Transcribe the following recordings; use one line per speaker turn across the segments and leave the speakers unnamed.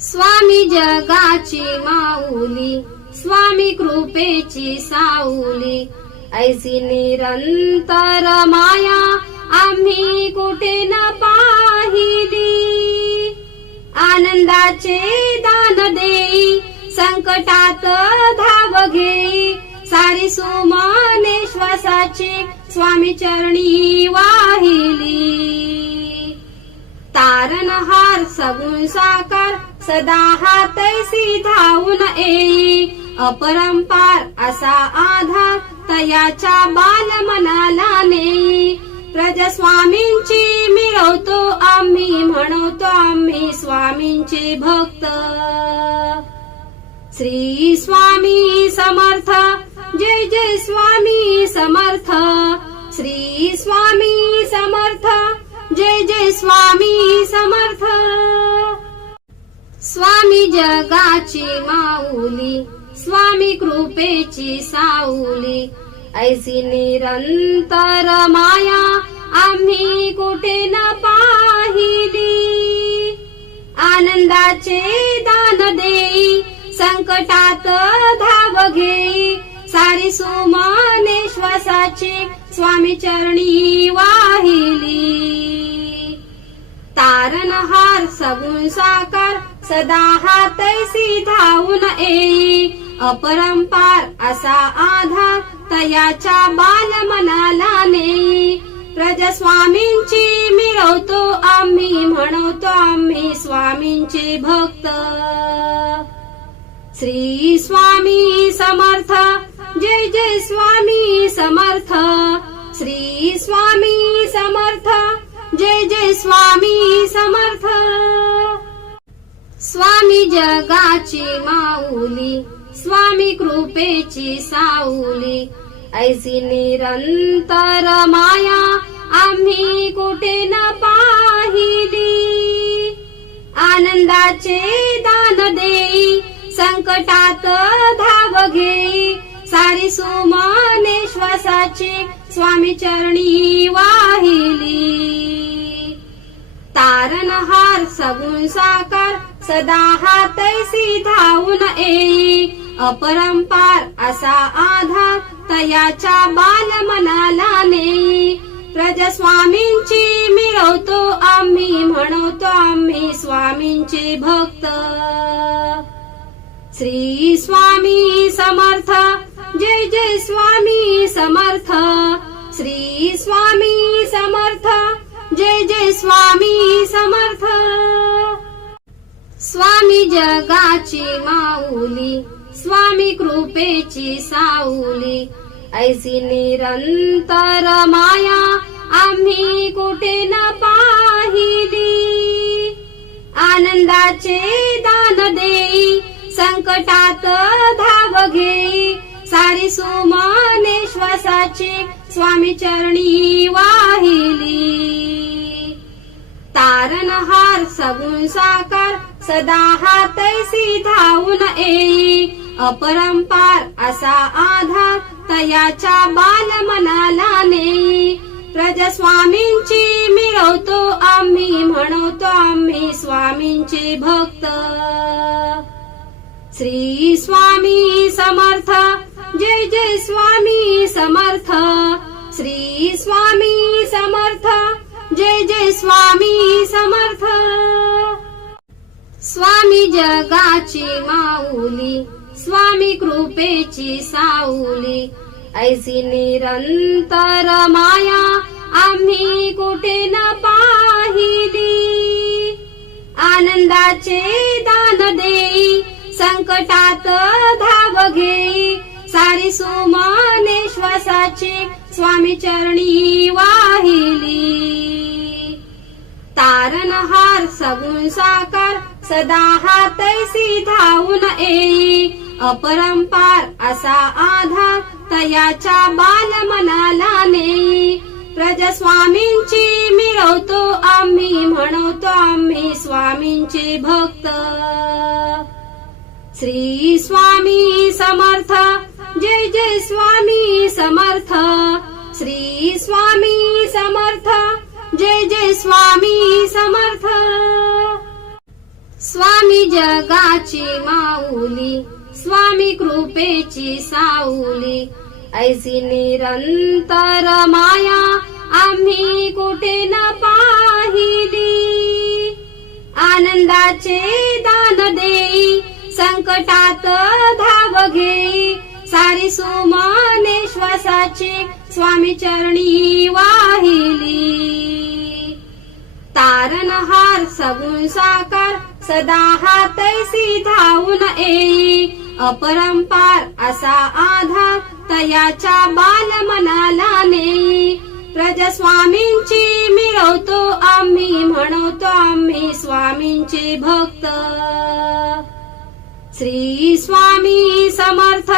स्वामी जगाची माऊली स्वामी कृपेची साऊली. ऐसी निरंतर माया आम्ही कुठे न पाहिली. आनंदाचे दान देई संकटात धाव घेई. सारी सुमाने श्वासाची स्वामी चरणी वाहिली. तारणहार सगुण साकार सदा हातैसी धावून येई अपरंपार असा आधार तयाच्या बाल मनाला नेई प्रजस्वामींची मिरवतो आम्ही म्हणवतो आम्ही स्वामींचे भक्त. श्री स्वामी समर्थ जय जय स्वामी समर्थ. श्री स्वामी समर्थ जय जय स्वामी समर्थ. स्वामी जगाची माऊली स्वामी कृपेची साऊली. ऐसी निरंतर माया आम्ही कुठे न पाहिली. आनंदाचे दान देई संकटात धाव घेई. सारी सुमाने श्वासाची स्वामी चरणी वाहिली. तारणहार सगुण साकार सदा हातैसी धावून येई अपरंपार असा आधार तयाच्या बाल मनाला नेई प्रजस्वामींची मिळवतो आम्ही म्हणतो आम्ही स्वामींचे भक्त. श्री स्वामी समर्थ जय जय स्वामी समर्थ. श्री स्वामी समर्थ जय जय स्वामी समर्थ. स्वामी जगाची माऊली स्वामी कृपेची साऊली. ऐसी निरंतर माया आम्ही कुठे न पाहिली. आनंदाचे दान देई संकटात धाव घेई. सारी सुमाने श्वासाची स्वामी चरणी वाहिली. तारणहार सगुण साकार सदा हातैसी धावून येई अपरंपार असा आधार तयाच्या बाल मनाला नेई प्रजस्वामींची मिळवतो आम्ही म्हणतो आम्ही स्वामींचे भक्त. श्री स्वामी समर्थ जय जय स्वामी समर्थ. श्री स्वामी समर्थ जय जय स्वामी समर्थ. स्वामी जगाची माऊली स्वामी कृपेची साऊली. ऐसी निरंतर माया आम्ही कुठे न पाहिली. आनंदाचे दान देई संकटात धाव घेई. सारी सुमाने श्वासाची स्वामी चरणी वाहिली. तारणहार सगुण साकार सदा हातैसी धावून येई अपरंपार असा आधार तयाच्या बाल मनाला नेई प्रजस्वामींची मिळवतो आम्ही म्हणवतो आम्ही स्वामींचे भक्त. श्री स्वामी समर्थ जय जय स्वामी समर्थ. श्री स्वामी समर्थ जय जय स्वामी समर्थ. स्वामी जगाची माऊली स्वामी कृपेची साऊली. ऐसी निरंतर माया आम्ही कुठे न पाहिली. आनंदाचे दान देई संकटात धाव घेई. सारी सुमाने श्वासाची स्वामी चरणी वाहिली. तारणहार सगुण साकार सदा हातैसी धावून येई अपरंपार असा आधार तयाच्या बाल मनाला नेई प्रजस्वामींची मिळवतो आम्ही म्हणवतो आम्ही स्वामींचे भक्त. श्री स्वामी समर्थ जय जय स्वामी समर्थ. श्री स्वामी समर्थ जय जय स्वामी समर्थ. स्वामी जगाची माऊली स्वामी कृपेची साऊली. ऐसी निरंतर माया आम्ही कुठे न पाहिली. आनंदाचे दान देई संकटात धाव घेई. सारी सुमाने श्वासाची स्वामी चरणी वाहिली. तारणहार सगुण साकार सदा हातैसी धावून येई. अपरंपार असा आधार तयाच्या बाल मनाला नेई. प्रजस्वामींची मिळवतो आम्ही म्हणतो आम्ही स्वामींचे भक्त. श्री स्वामी समर्थ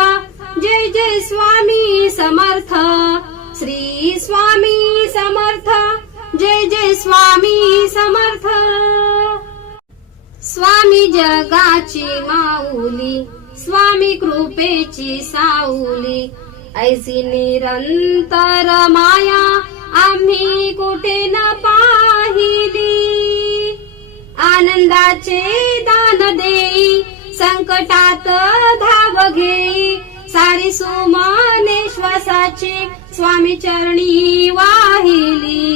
समर्थ। श्री स्वामी समर्थ। जय जय स्वामी समर्थ। स्वामी जगाची माऊली स्वामी कृपेची साऊली ऐसी निरंतर माया आम्ही कुठे न पाहिली. आनंदाचे दान देई संकटात धाव घेई सारी सुमाने श्वासाची स्वामी चरणी वाहिली.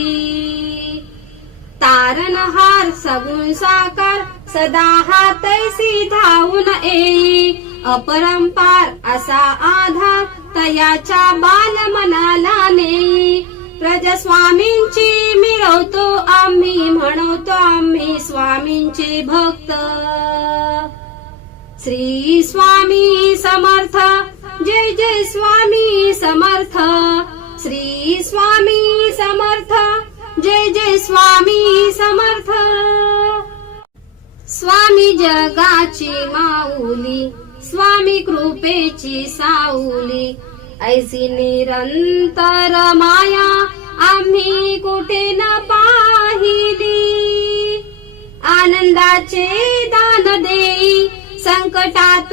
तारणहार सगुण साकार सदा हातैसी धावून येई. अपरंपार असा आधार तयाच्या बाल मनाला नेई. प्रजस्वामींची मिळवतो आम्ही म्हणतो आम्ही स्वामींचे भक्त. श्री स्वामी समर्थ जय जय स्वामी समर्थ. श्री स्वामी समर्थ. जय जय स्वामी समर्थ. स्वामी जगाची माऊली स्वामी कृपेची साऊली. ऐसी निरंतर माया आम्ही कुठे न पाहिली. आनंदाचे दान देई संकटात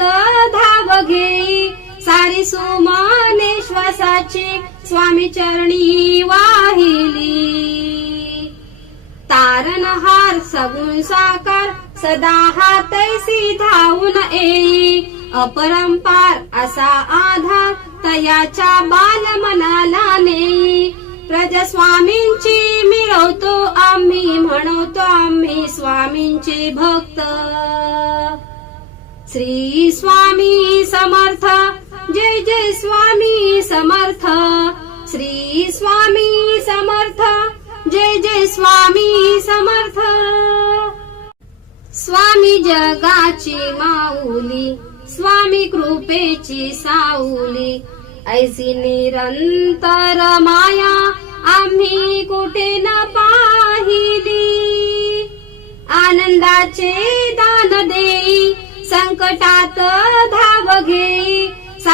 धाव घेई. सारी सुमाने श्वासाची स्वामी चरणी वाहिली. तारणहार सगुण साकार सदा हातैसी धावून येई. अपरंपार असा आधार तयाच्या बाल मनाला नेई. प्रजस्वामींची मिळवतो आम्ही म्हणतो आम्ही स्वामींचे भक्त. श्री स्वामी समर्थ जय जय स्वामी समर्थ. श्री स्वामी समर्थ. जय जय स्वामी समर्थ. स्वामी जगाची माऊली स्वामी कृपेची साऊली. ऐसी निरंतर माया आम्ही कुठे न पाहिली. आनंदाचे दान देई संकटात धाव घेई.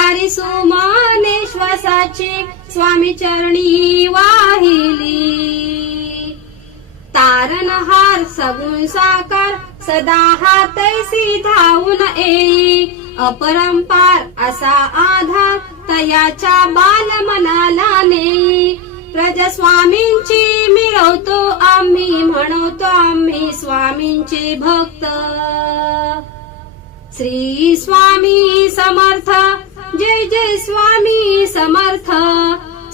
सारी सुमाने श्वासाची स्वामी चरणी वाहिली. तारणहार सगुण साकार सदा हातैसी धावून येई. अपरंपार असा आधार तयाच्या बाल मनाला नेई. प्रजस्वामींची मिरवतो आम्ही म्हणतो आम्ही स्वामींचे भक्त. श्री स्वामी समर्थ जय जय स्वामी समर्थ.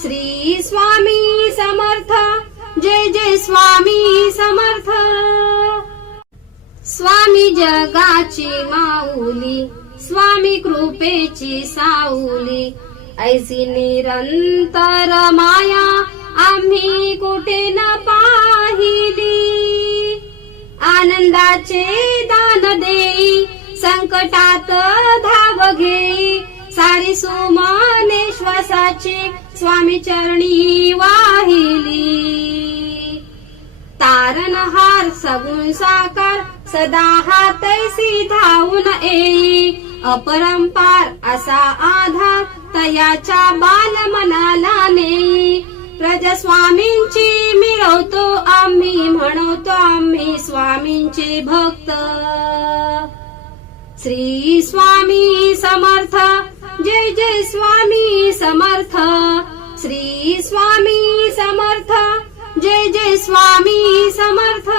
श्री स्वामी समर्थ. जय जय स्वामी समर्थ. स्वामी जगाची माऊली स्वामी कृपेची साऊली. ऐसी निरंतर माया आम्ही कुठे न पाहिली. आनंदाचे दान देई संकटात धाव घेई. सारी सुमाने श्वासाची स्वामी चरणी वाहिली. तारणहार सगुण साकार सदा हातैसी धावून येई. अपरंपार असा आधार तयाच्या बाल मनाला नेई. प्रजस्वामींची मिळवतो आम्ही म्हणतो आम्ही स्वामींचे भक्त. श्री स्वामी समर्थ जय जय स्वामी समर्थ. श्री स्वामी समर्थ. जय जय स्वामी समर्थ.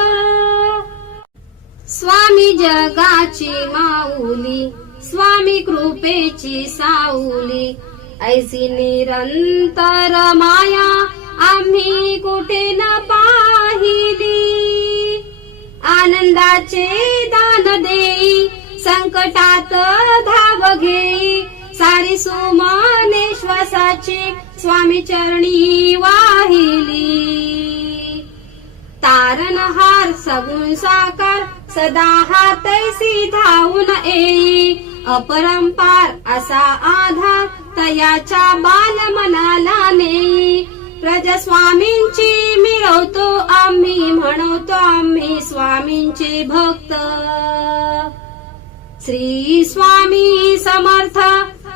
स्वामी जगाची माऊली स्वामी कृपेची साऊली. ऐसी निरंतर माया आम्ही कुठे न पाहिली. आनंदाचे दान देई संकटात धा सारी सुमाने श्वासाची स्वामी चरणी वाहिली. तारणहार सगुण साकार सदा हातैसी धावून येई. अपरंपार असा आधार तयाच्या बाल मनाला नेई. प्रजस्वामींची मिळवतो आम्ही म्हणवतो आम्ही स्वामींचे भक्त. श्री स्वामी समर्थ